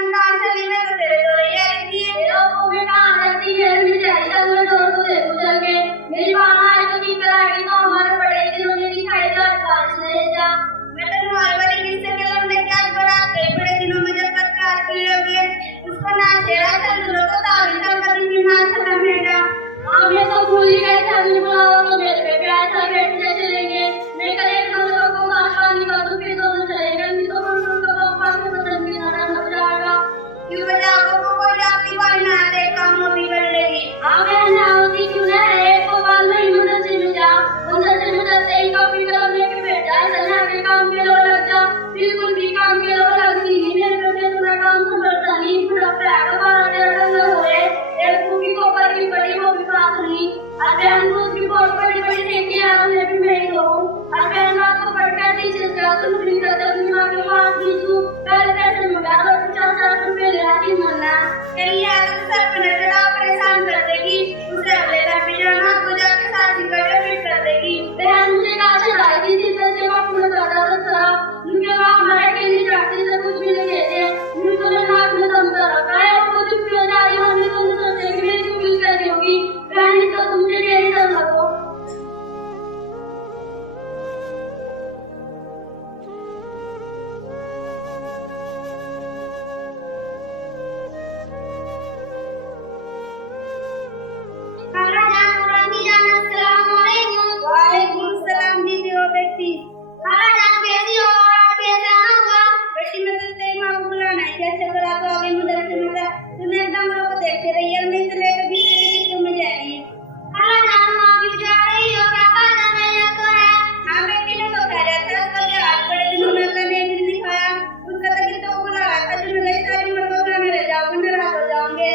तुम कहाँ चली? मैं तो तेरे डोरैया रहती है। तेरा को मैं कहाँ रहती है? मेरी ऐसा मैं डोर को देखो चल के। मेरी मामा आई तो नहीं कराएगी तो हमारे बड़े दिनों में दिखाई दे आज बारिश नहीं जा। मैं तो तुम्हारे वाली किस्से के लड़ने के आज बारात गई बड़े दिनों में जब पत्कार की होगी उसको ना छेड़ा चल दूर को तावी तक कभी भी ना खत्म है। हाँ मैं तो भूल ही गई था नहीं बुलाओ तो मेरे पे प्यार था बैठ के चलेंगे। मैं कल एक हम लोगों को आशवानी कर दूँ फिर दोनों चलेंगे नहीं तो हम लोग को पास में बदल भी ना जाएगा। क्यों बजाओ को कोई आपकी बात ना दे काम भी कर लेगी। हाँ मैं ना होती क्यों ना एक को बाल नहीं मुझे से मिला उनसे से मुझे सही कॉपी कलम लेके बैठ जाए चलना के काम के लोग लग जा बिल्कुल भी काम के लोग लगती नहीं मेरे पे तुम्हारा काम संभलता नहीं पूरा पैर बाहर डेढ़ हो रहे एक कुकी को पर की बड़ी वो भी बात नहीं अबे हम लोग की बहुत बड़ी बड़ी देखे आ रहे हैं मैं ही हूँ अबे हम रात को पढ़ कर टीचर का तुम नहीं करते दिमाग में बात दीजू पहले पैसे मंगा दो 50,000 रुपए ले आती मरना कहीं आगे सर पे नजर परेशान कर देगी उसे अगले घर पे जाना पूजा के साथ ही फिट कर देगी। बहन मुझे कहाँ से लाई थी जिससे से वक्त में ज्यादा था मुझे वहाँ हमारे के लिए जाती से कुछ भी नहीं कहते मुझे तो मेरे हाथ में दम कर रखा है और कुछ भी हो जा रही होगी तो मुझे सोचे कि मेरी कुछ कर रही होगी बहन तो तुमसे मेरी दम लगो। देखते रहिए मैं तो लेकर भी तुम जा रही है। हाँ बेटी ने तो कह रहा था कल आज बड़े दिनों में अल्लाह ने भी दिखाया उसका तो कि तो बुला रहा था जो मेरी सारी मर्दों में रह जाओगे नाराज हो जाओगे।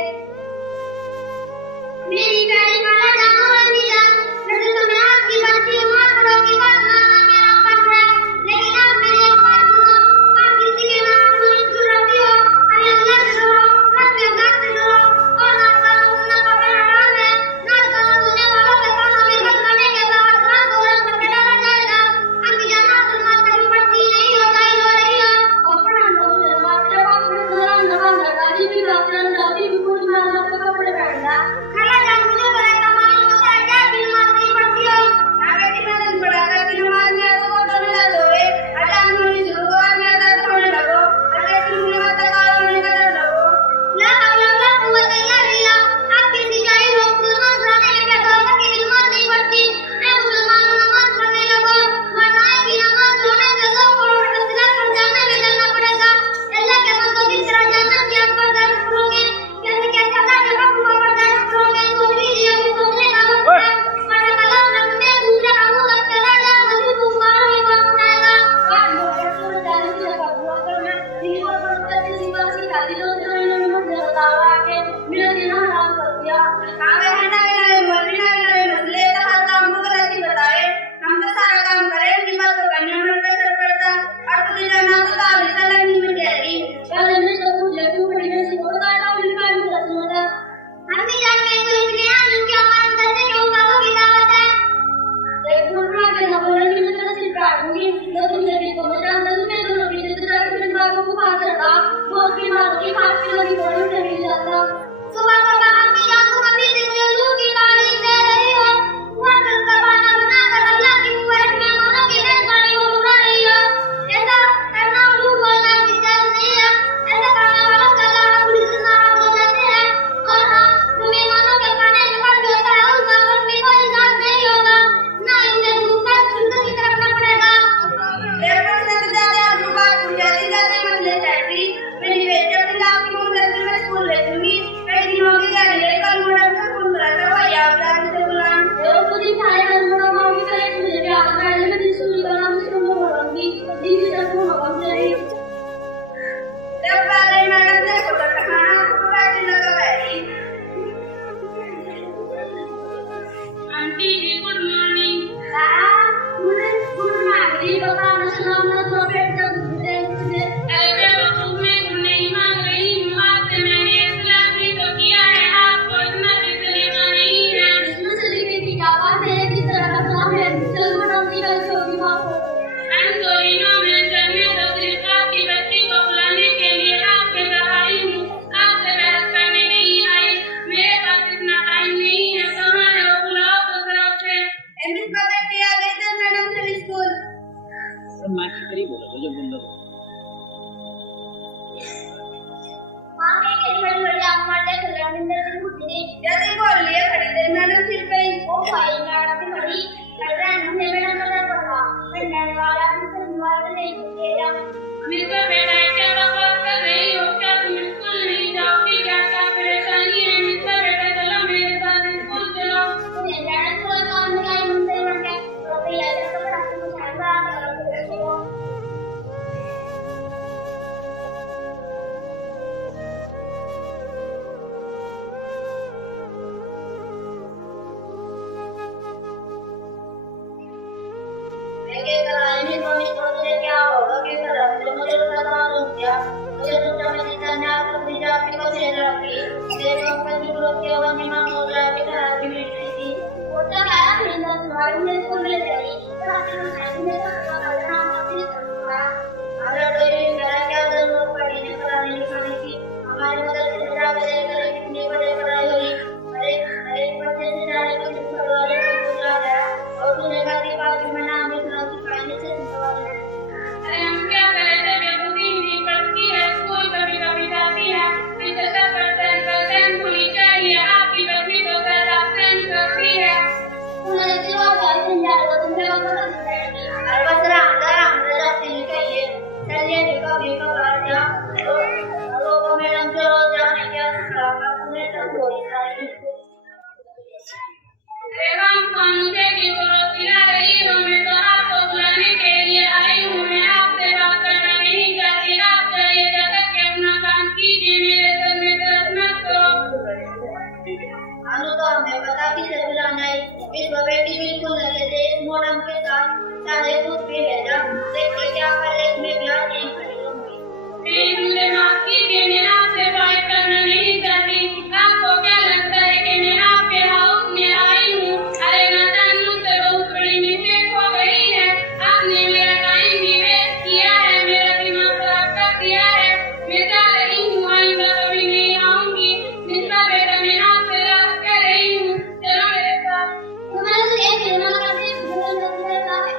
मेरी प्यारी खाला जान और अम्मी जान वैसे तो मैं आपकी बात की मां बड़ों की बात मानना मेरा फर्ज है लेकिन आप मेरी एक बात सुनो आप किसी के नाम को सुनाती हो अरे अल्लाह से डरो हक के बात से डरो और ना करो सुनना बड़ा हराम है ना करो सुनने वालों के कानों में खत करने के बाद रात को रंग करके डाला जाएगा। अम्मी जान आप नमाज कभी पढ़ती नहीं हो जाई हो रही हो और पढ़ा लो नमाज जब आप पढ़ना नमाज लगाती भी रात में जाती भी कुछ ना मतलब कपड़े पहनना खाला जान मुझे बड़ा कमाल होता है क्या भी नमाज नहीं पढ़ती हो। हाँ बेटी मैं दिन पढ़ा था कि नमाज में तो वो तो ना लोगे अजान होने शुरू हुआ मैं दर्द होने लगो अरे तुम नमाज तक होने का दर्द लगो ला हौला वला कुव्वत इल्ला बिल्लाह आप कैसी जाहिल हो मुसलमान रहने में पैदा होकर के नमाज नहीं पढ़ती मैं मुसलमान नमाज पढ़ने लगो वरना की नमाज होने से 2 करोड़ फैसला कर जाने में जाना पड़ेगा अल्लाह के बंदों की तरह जन्नत की आप पर दर्द करोगे कैसे भाई मैडम की बड़ी गर्लफ्रेंड हमने बेटा कलर पढ़ा पढ़ने वाला नहीं किया मिलकर बेटा क्या बकवास कर रही हो? क्या तुम स्कूल नहीं जाओगी? क्या क्या परेशानी है? मिलकर बेटा चलो मेरे साथ स्कूल चलो। मुझे जाना थोड़ा काम नहीं आई मुझसे बन के तो भैया जब तक रात को शांत रहो लेके कराए में तो क्या होगा कि तो मुझे तो पता नहीं क्या मुझे तो जब मैं जाना तो मुझे आपकी को से रखी देखो कभी लोग क्या होगा मैं मान हो रहा है कि आदमी नहीं थी वो तो आया फिर तो तुम्हारे में स्कूल में चली तो रात को शांत में तो खाना नहीं था हमारा तो ये मेरा क्या जरूरत पड़ी है कराने लिखाने की हमारे मदद से मेरा बजे करे कितने बजे पढ़ाई हुई अरे बच्चे से जाने को स्कूल वाले को पूछा गया और तूने कहा कि बाकी में नाम लिखना सिखाने से अरे हम क्या करें? जब बेबूदी नहीं पढ़ती है, स्कूल कभी कभी जाती है, फिर चलता करते हैं होनी चाहिए। आपकी बच्ची तो कर absent करती है। उन्होंने जो बात समझा वो तुमसे वो तो समझाएगी अरे बस राम जाती नहीं चाहिए चलिए देखो बाहर जाओ लोगों मैडम जो जाने क्या पूरे सब हो जाएगी एवं मुझे की जरूरत दिला रही हूँ। मैं तो आपको बुलाने के लिए आई हूँ। मैं आपसे बात करना नहीं चाहती। आप जाइए जाकर के अपना काम कीजिए। मेरे सर में दर्द मत करो। अनु तो हमें पता भी से बुलाना है इस बेटी बिल्कुल लगे थे इस मोड़म के साथ चाहे दूध पी ले जा देखिए क्या कॉलेज में ब्याह नहीं खड़ी होंगी प्लीज मुझे माफ कीजिए। मैं आपसे बात करना नहीं चाहती। आपको क्या लगता है कि मैं आपके हाउस में आई हूँ? अरे ना जानू से बहुत बड़ी मिस्टेक हो गई है। आपने मेरा टाइम भी वेस्ट किया है, मेरा दिमाग खराब कर दिया है। मैं जा रही हूँ, आइंदा कभी नहीं आऊंगी। मिस्टर बेटा मैं आपसे बात कर रही हूँ, चलो मेरे साथ। तुम्हारे तो एक दिन में करते भूल जाते हैं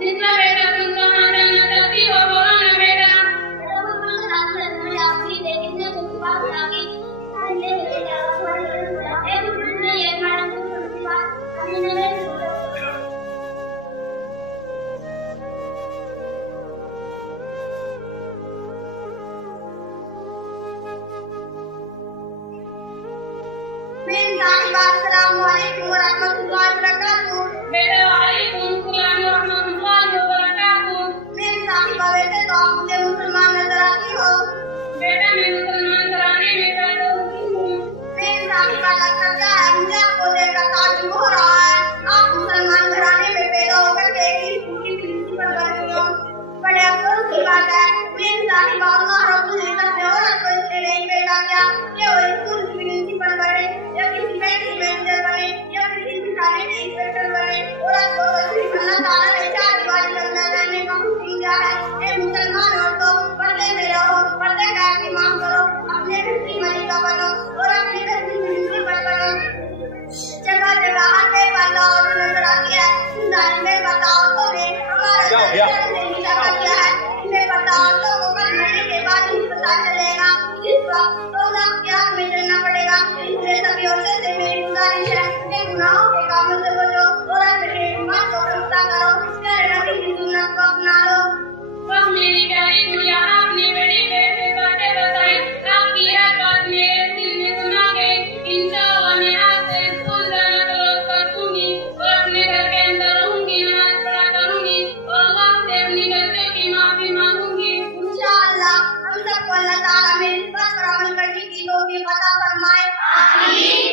मिस्टर बेटा तुम कहाँ जाना चाहती हो? बोलो ना बेटा। तो वो बोल साथ में तुम्हारी आपकी देखने को बात आ गई ये बेटा थोड़ी एक दूसरे ये मैडम को सुनती बात अभी मैंने अस्सलामुअलैकुम वरहमतुल्लाहि वबरकातुहू बेटा वालेकुम सलाम वरहमतुल्लाहि वबरकातुहू। मेरी साहिबा वैसे तो आप मुझे मुसलमान नजर आती हो बेटा मैं मुसलमान घराने में पैदा हुई हूँ। मेरी साहिबा लगता क्या है मुझे आपको देखकर ताज्जुब हो रहा है आप मुसलमान घराने में पैदा होकर के एक ही स्कूल की प्रिंसिपल बन गई हो बड़े अफसोस की बात है मेरी साहिबा अल्लाह रब्बुल इज्जत ने औरत को इसलिए नहीं पैदा किया कि वो स्कूल की प्रिंसिपल बने या किसी बैंक की मैनेजर बने या किसी थाने के इंस्पेक्टर बने औरत को सिर्फ अल्लाह ताला ने चार दीवारी के अंदर रहने का हुक्म दिया है ए मुसलमान औरतों पर्दे में रहो पर्दे का इस्तेमाल करो अपने घर की मलिका बनो और अपने घर की प्रिंसिपल बनो जगह जगह हर पे वाला और नजर आती है इंसान में बताओ तो ने हमारा नहीं लगा किया है इन्हें बताओ तो वो कल मरने के बाद ही पता चलेगा इस वक्त तो ना क्या में रहना पड़ेगा इसलिए सभी औरतों से मेरी गुजारिश है कि गुनाहों के कामों से बचो और अपने ईमान को रफ्ता करो कहना किसी सुन्नत को अपना लो वाह मेरी प्यारी गुड़िया, आपने बड़ी प्यारी बातें बताई। आपकी हर बात मेरे दिल में सुना गई। इंशाअल्लाह मैं आपसे स्कूल जाना शुरू कर दूंगी और अपने घर के अंदर रहूंगी, नमाज पढ़ा करूंगी और अल्लाह से अपनी गलतियों की माफी मांगूंगी। इंशाअल्लाह हम सबको अल्लाह ताला मेरी इस बात पर अमल करने की तौफीक अता फरमाए आमीन।